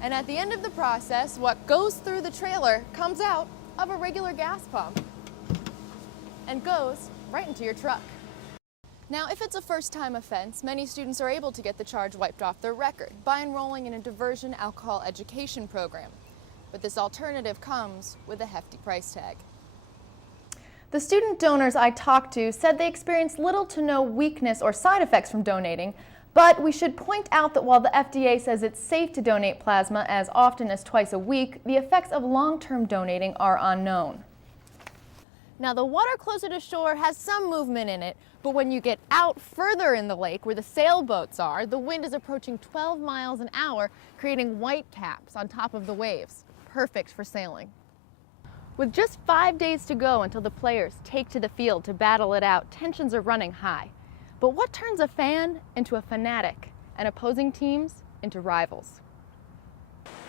And at the end of the process, what goes through the trailer comes out of a regular gas pump and goes right into your truck. Now, if it's a first-time offense, many students are able to get the charge wiped off their record by enrolling in a diversion alcohol education program. But this alternative comes with a hefty price tag. The student donors I talked to said they experienced little to no weakness or side effects from donating, but we should point out that while the FDA says it's safe to donate plasma as often as twice a week, the effects of long-term donating are unknown. Now, the water closer to shore has some movement in it, but when you get out further in the lake where the sailboats are, the wind is approaching 12 miles an hour, creating white caps on top of the waves. Perfect for sailing. With just 5 days to go until the players take to the field to battle it out, tensions are running high. But what turns a fan into a fanatic and opposing teams into rivals?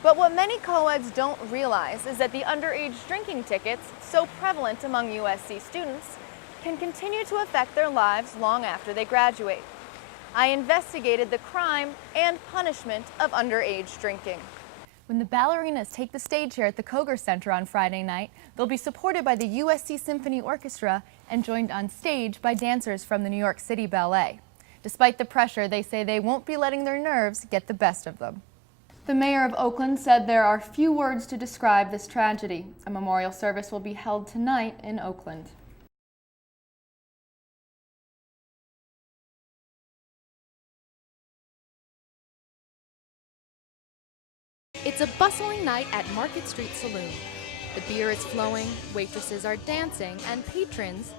But what many co-eds don't realize is that the underage drinking tickets, so prevalent among USC students, can continue to affect their lives long after they graduate. I investigated the crime and punishment of underage drinking. When the ballerinas take the stage here at the Koger Center on Friday night, they'll be supported by the USC Symphony Orchestra and joined on stage by dancers from the New York City Ballet. Despite the pressure, they say they won't be letting their nerves get the best of them. The mayor of Oakland said there are few words to describe this tragedy. A memorial service will be held tonight in Oakland. It's a bustling night at Market Street Saloon. The beer is flowing, waitresses are dancing, and patrons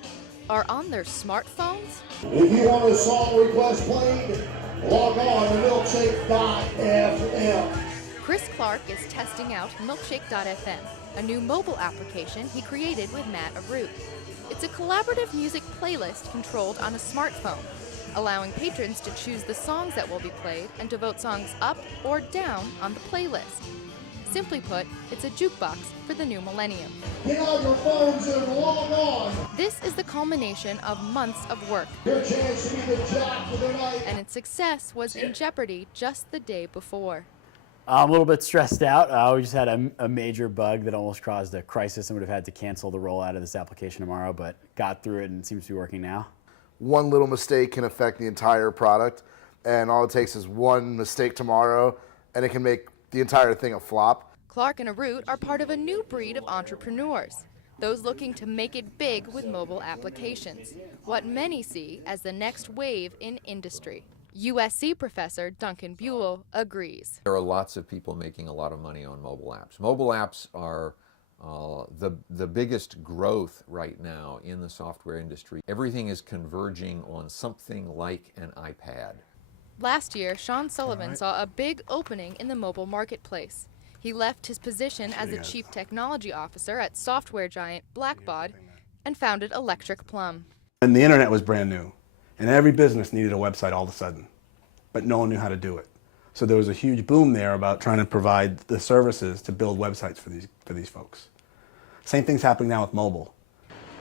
are on their smartphones. If you want a song request played, log on to milkshake.fm. Chris Clark is testing out milkshake.fm, a new mobile application he created with Matt Arute. It's a collaborative music playlist controlled on a smartphone, allowing patrons to choose the songs that will be played and to vote songs up or down on the playlist. Simply put, it's a jukebox for the new millennium. Get out your phones and log on. This is the culmination of months of work, Your chance to be the jock for the night. and its success was in jeopardy just the day before. I'm a little bit stressed out. We just had a major bug that almost caused a crisis and would have had to cancel the rollout of this application tomorrow, but got through it and it seems to be working now. One little mistake can affect the entire product, and all it takes is one mistake tomorrow, and it can make the entire thing a flop. Clark and Arute are part of a new breed of entrepreneurs, those looking to make it big with mobile applications, what many see as the next wave in industry. USC professor Duncan Buell agrees. There are lots of people making a lot of money on mobile apps. Mobile apps are the biggest growth right now in the software industry. Everything is converging on something like an iPad. Last year, Sean Sullivan saw a big opening in the mobile marketplace. He left his position as the chief technology officer at software giant Blackbaud and founded Electric Plum. And the internet was brand new, and every business needed a website all of a sudden, but no one knew how to do it. So there was a huge boom there about trying to provide the services to build websites for these folks. Same thing's happening now with mobile.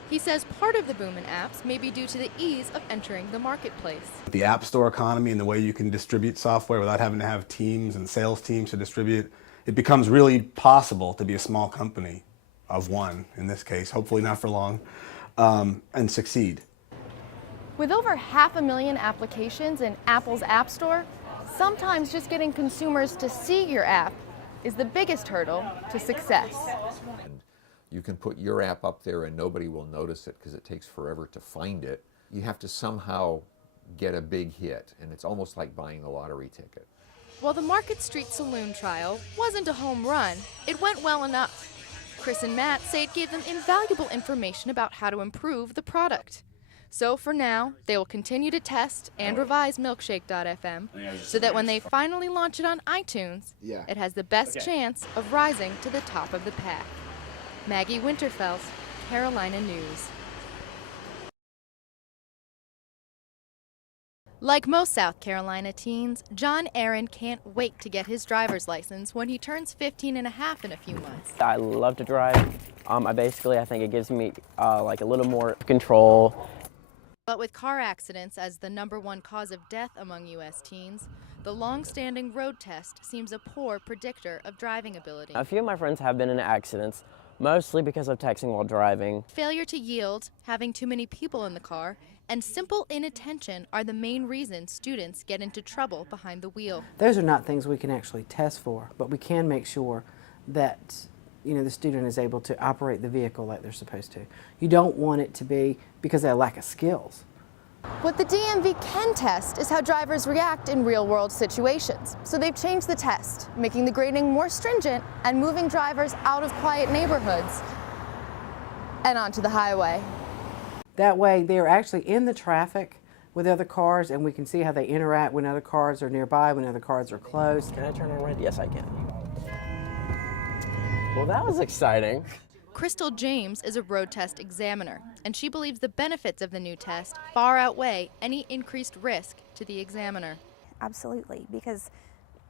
He says part of the boom in apps may be due to the ease of entering the marketplace. The App Store economy and the way you can distribute software without having to have teams and sales teams to distribute, it becomes really possible to be a small company of one, in this case, hopefully not for long, and succeed. With over 500,000 applications in Apple's App Store, sometimes just getting consumers to see your app is the biggest hurdle to success. And you can put your app up there and nobody will notice it because it takes forever to find it. You have to somehow get a big hit, and it's almost like buying a lottery ticket. While the Market Street Saloon trial wasn't a home run, it went well enough. Chris and Matt say it gave them invaluable information about how to improve the product. So for now, they will continue to test and revise milkshake.fm so that when they finally launch it on iTunes, it has the best chance of rising to the top of the pack. Maggie Winterfeldt, Carolina News. Like most South Carolina teens, John Aaron can't wait to get his driver's license when he turns 15 and a half in a few months. I love to drive. I think it gives me like a little more control. But with car accidents as the #1 cause of death among U.S. teens, the long-standing road test seems a poor predictor of driving ability. A few of my friends have been in accidents, mostly because of texting while driving. Failure to yield, having too many people in the car, and simple inattention are the main reasons students get into trouble behind the wheel. Those are not things we can actually test for, but we can make sure that the student is able to operate the vehicle like they're supposed to. You don't want it to be because they lack of skills. What the DMV can test is how drivers react in real-world situations. So they've changed the test, making the grading more stringent and moving drivers out of quiet neighborhoods and onto the highway. That way they're actually in the traffic with other cars, and we can see how they interact when other cars are nearby, when other cars are close. Can I turn on red? Yes, I can. Well, that was exciting. Crystal James is a road test examiner, and she believes the benefits of the new test far outweigh any increased risk to the examiner. Absolutely, because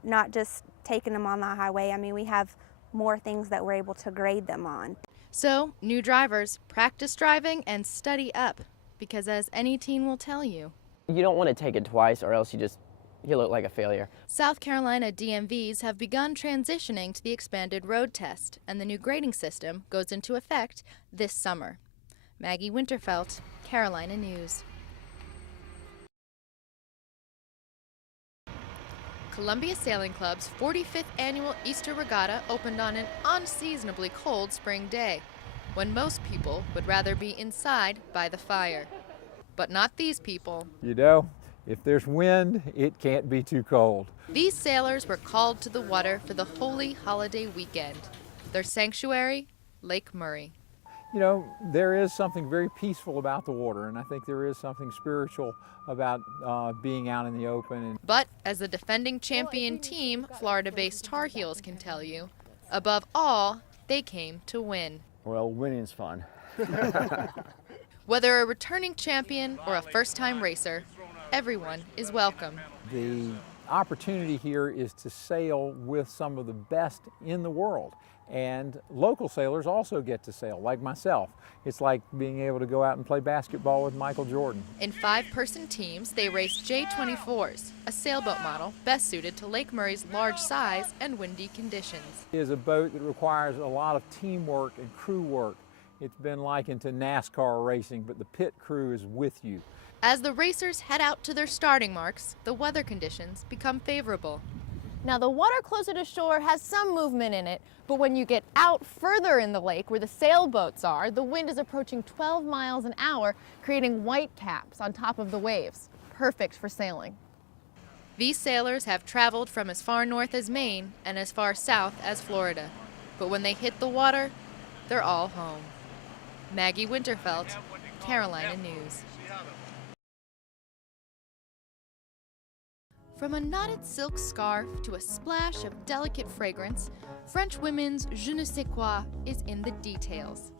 not just taking them on the highway, I mean, we have more things that we're able to grade them on. So, new drivers, practice driving and study up, because as any teen will tell you, You don't want to take it twice or else you look like a failure. South Carolina DMVs have begun transitioning to the expanded road test, and the new grading system goes into effect this summer. Maggie Winterfeldt, Carolina News. Columbia Sailing Club's 45th annual Easter Regatta opened on an unseasonably cold spring day, when most people would rather be inside by the fire. But not these people. You know, if there's wind, it can't be too cold. These sailors were called to the water for the holy holiday weekend. Their sanctuary, Lake Murray. You know, there is something very peaceful about the water, and I think there is something spiritual about being out in the open. But as the defending champion team, Florida-based Tar Heels can tell you, above all, they came to win. Well, winning's fun. Whether a returning champion or a first-time racer, everyone is welcome. The opportunity here is to sail with some of the best in the world. And local sailors also get to sail, like myself. It's like being able to go out and play basketball with Michael Jordan. In 5-person teams, they race J24s, a sailboat model best suited to Lake Murray's large size and windy conditions. It is a boat that requires a lot of teamwork and crew work. It's been likened to NASCAR racing, but the pit crew is with you. As the racers head out to their starting marks, the weather conditions become favorable. Now, the water closer to shore has some movement in it, but when you get out further in the lake where the sailboats are, the wind is approaching 12 miles an hour, creating white caps on top of the waves. Perfect for sailing. These sailors have traveled from as far north as Maine and as far south as Florida. But when they hit the water, they're all home. Maggie Winterfeldt, Carolina News. From a knotted silk scarf to a splash of delicate fragrance, French women's je ne sais quoi is in the details.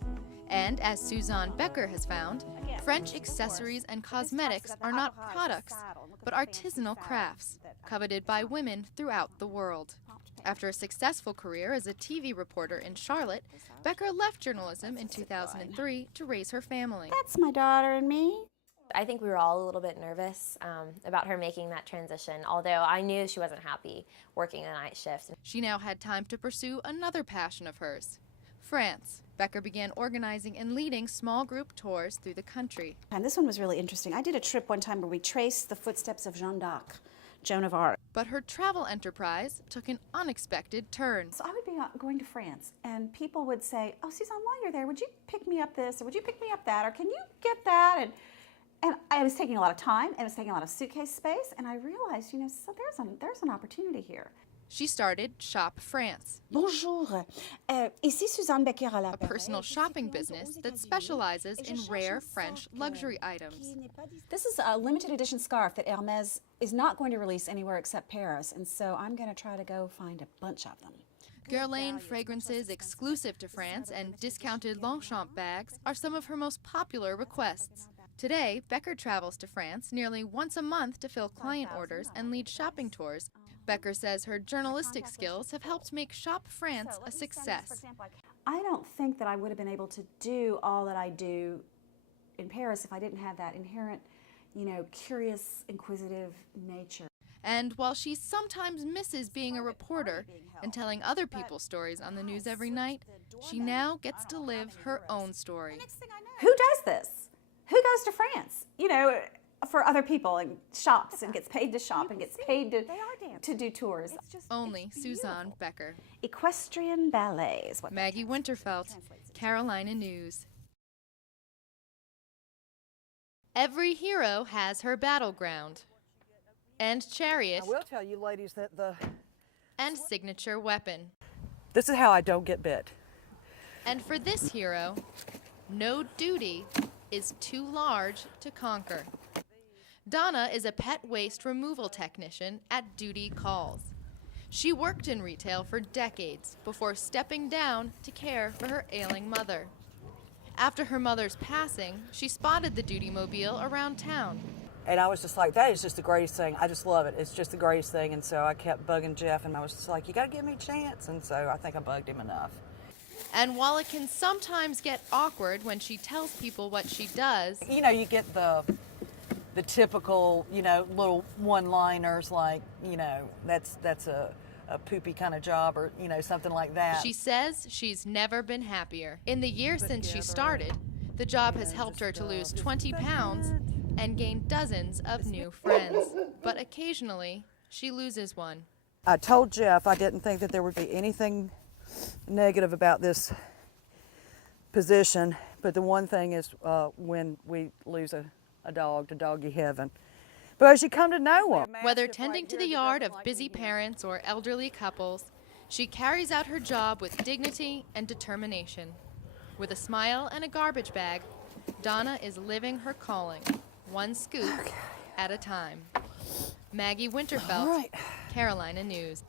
And as Suzanne Becker has found, French accessories and cosmetics are not products, but artisanal crafts, coveted by women throughout the world. After a successful career as a TV reporter in Charlotte, Becker left journalism in 2003 to raise her family. That's my daughter and me. I think we were all a little bit nervous about her making that transition, although I knew she wasn't happy working the night shift. She now had time to pursue another passion of hers, France. Becker began organizing and leading small group tours through the country. And this one was really interesting. I did a trip one time where we traced the footsteps of Jeanne d'Arc, Joan of Arc. But her travel enterprise took an unexpected turn. So I would be going to France, and people would say, "Oh, Suzanne, while you're there, would you pick me up this, or would you pick me up that, or can you get that?" And I was taking a lot of time, and it was taking a lot of suitcase space, and I realized, so there's an opportunity here. She started Shop France. Bonjour, ici Suzanne Becker à l'appareil. A personal shopping business that specializes in rare French luxury items. This is a limited edition scarf that Hermès is not going to release anywhere except Paris, and so I'm going to try to go find a bunch of them. Guerlain fragrances exclusive to France and discounted Longchamp bags are some of her most popular requests. Today, Becker travels to France nearly once a month to fill client orders and lead shopping tours. Becker says her journalistic skills have helped make Shop France a success. I don't think that I would have been able to do all that I do in Paris if I didn't have that inherent, curious, inquisitive nature. And while she sometimes misses being a reporter and telling other people's stories on the news every night, she now gets to live her own story. Who does this? Who goes to France? You know, for other people and shops and gets paid to shop and gets paid to do tours. Only Suzanne Becker. Equestrian ballet is what Maggie Winterfeldt, Carolina News. Every hero has her battleground and chariot I will tell you, ladies, that and signature weapon. this is how I don't get bit. And for this hero, no duty is too large to conquer. Donna is a pet waste removal technician at Duty Calls. She worked in retail for decades before stepping down to care for her ailing mother. After her mother's passing, she spotted the Duty Mobile around town. And I was just like, that is just the greatest thing. I just love it. It's just the greatest thing. And so I kept bugging Jeff, and I was just like, you got to give me a chance. And so I think I bugged him enough. And while it can sometimes get awkward when she tells people what she does, You know, you get the typical, you know, little one-liners like, you know, that's a poopy kind of job, or, you know, something like that. she says she's never been happier. In the year since she started, the job has helped her to lose 20 pounds and gain dozens of new friends. But occasionally, she loses one. I told Jeff I didn't think that there would be anything negative about this position, but the one thing is when we lose a dog to doggy heaven. But as you come to know them. Whether tending to the yard of busy parents or elderly couples, she carries out her job with dignity and determination. With a smile and a garbage bag, Donna is living her calling, one scoop at a time. Maggie Winterfeldt, Carolina News.